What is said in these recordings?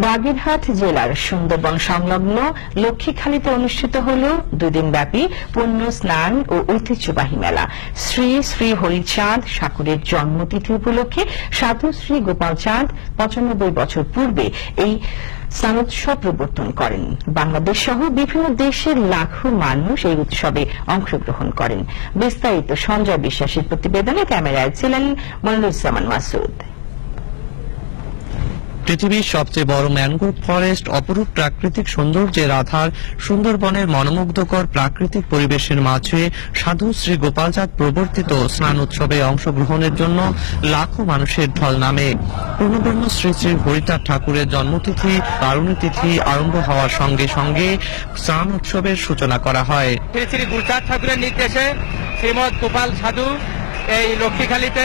বাগেরহাট জেলার সুন্দরবন সংলগ্ন লক্ষ্মীখালীতে অনুষ্ঠিত হল দুদিন ব্যাপী পুণ্য স্নান ও ঐতিহ্যবাহী মেলা। শ্রী শ্রী হরিচাঁদ ঠাকুরের জন্মতিথি উপলক্ষে সাধু শ্রী গোপাল চাঁদ পঁচানব্বই বছর পূর্বে এই স্নানোৎসব প্রবর্তন করেন। বাংলাদেশ সহ বিভিন্ন দেশের লাখো মানুষ এই উৎসবে অংশগ্রহণ করেন। বিস্তারিত সঞ্জয় বিশ্বাসের প্রতিবেদনে ক্যামেরায় ছিলেন মনিরুজ্জামান মাসুদ। পৃথিবীর সবচেয়ে বড় ম্যানগ্রোভ ফরেস্ট, অপরূপ প্রাকৃতিক সৌন্দর্যের আধার সুন্দরবনের মনোমুগ্ধকর প্রাকৃতিক পরিবেশের মাঝে সাধু শ্রী গোপালচাঁদ প্রবর্তিত স্নান উৎসবে অংশগ্রহণের জন্য লাখো মানুষের ঢল নামে। পূর্ণব্রহ্ম শ্রী শ্রী হরিচাঁদ ঠাকুরের জন্মতিথি, পারণী তিথি আরম্ভ হওয়ার সঙ্গে সঙ্গে স্নান উৎসবের সূচনা করা হয়। শ্রী শ্রী গুরুচাঁদ ঠাকুরের নির্দেশে শ্রীমদ গোপাল সাধু এই লক্ষ্মীখালীতে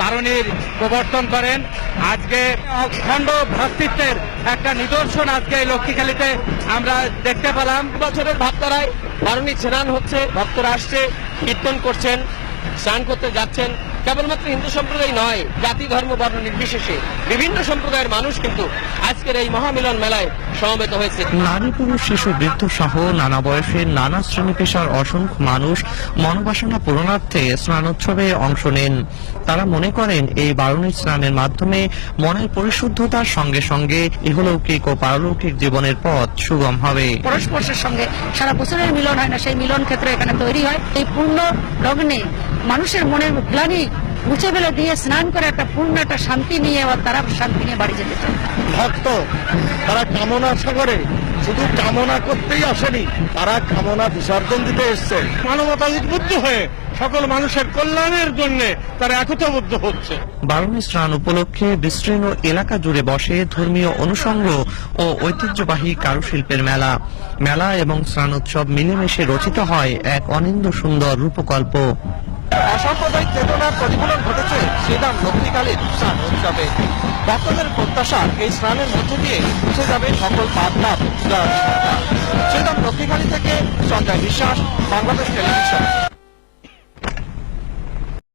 বারণীর প্রবর্তন করেন। আজকে অখণ্ড ভ্রাতৃত্বের একটা নিদর্শন আজকে এই লক্ষ্মীখালীতে আমরা দেখতে পেলাম। বছরের ভাবতারায় বারণী স্নান হচ্ছে, ভক্তরা আসছে, কীর্তন করছেন, স্নান করতে যাচ্ছেন। কেবলমাত্র হিন্দু সম্প্রদায় নয় জাতি ধর্ম বর্ণ নির্বিশেষে বিভিন্ন সম্প্রদায়ের মানুষ কিন্তু আজকের এই মহামিলন মেলায় সমবেত হয়েছে। নারী পুরুষ শিশু বৃদ্ধ সহ নানা বয়সের নানা শ্রেণি পেশার অসংখ্য মানুষ মনোবাসনা পূরণার্থে স্নানোৎসবে অংশ নেন। তারা মনে করেন এই বারণী স্নানের মাধ্যমে মনের পরিশুদ্ধতার সঙ্গে সঙ্গে ইহলৌকিক ও পারলৌকিক জীবনের পথ সুগম হবে। পরস্পরের সঙ্গে সারা বছরের মিলন হয় না সেই মিলন ক্ষেত্র এখানে তৈরি হয়। এই পূর্ণ লগ্নে মানুষের মনের গ্লানি মুছে ফেলে দিয়ে স্নান করে একটা পূর্ণ একটা শান্তি নিয়ে আবার তারা শান্তি নিয়ে বাড়ি যেতে চায়। ভক্ত তারা কামনা সাগরে শুধু কামনা করতেই আসেনি তারা কামনা বিসর্জন দিতে এসছে। মানবতা উদ্বুদ্ধ হয়ে সকল মানুষের কল্যাণের জন্য তারা একতাবদ্ধ হচ্ছে। বারুণী স্নান উপলক্ষে বিস্তীর্ণ এলাকা জুড়ে বসে ধর্মীয় অনুষঙ্গ ও ঐতিহ্যবাহী কারুশিল্পের মেলা। মেলা এবং স্নান উৎসব মিলেমিশে রচিত হয় এক অনিন্দ সুন্দর রূপকল্প। অসাম্প্রদায়িক চেতনার প্রতিফলন ঘটেছে শ্রীরাম লক্ষ্মীকালীর স্নান উৎসবে ভক্তদের প্রত্যাশা এই স্নানের মধ্য দিয়ে উঠে যাবে সকল পাপ শ্রীরাম লক্ষ্মীকালী থেকে সঞ্জয় বিশ্বাস, বাংলাদেশ টেলিভিশন।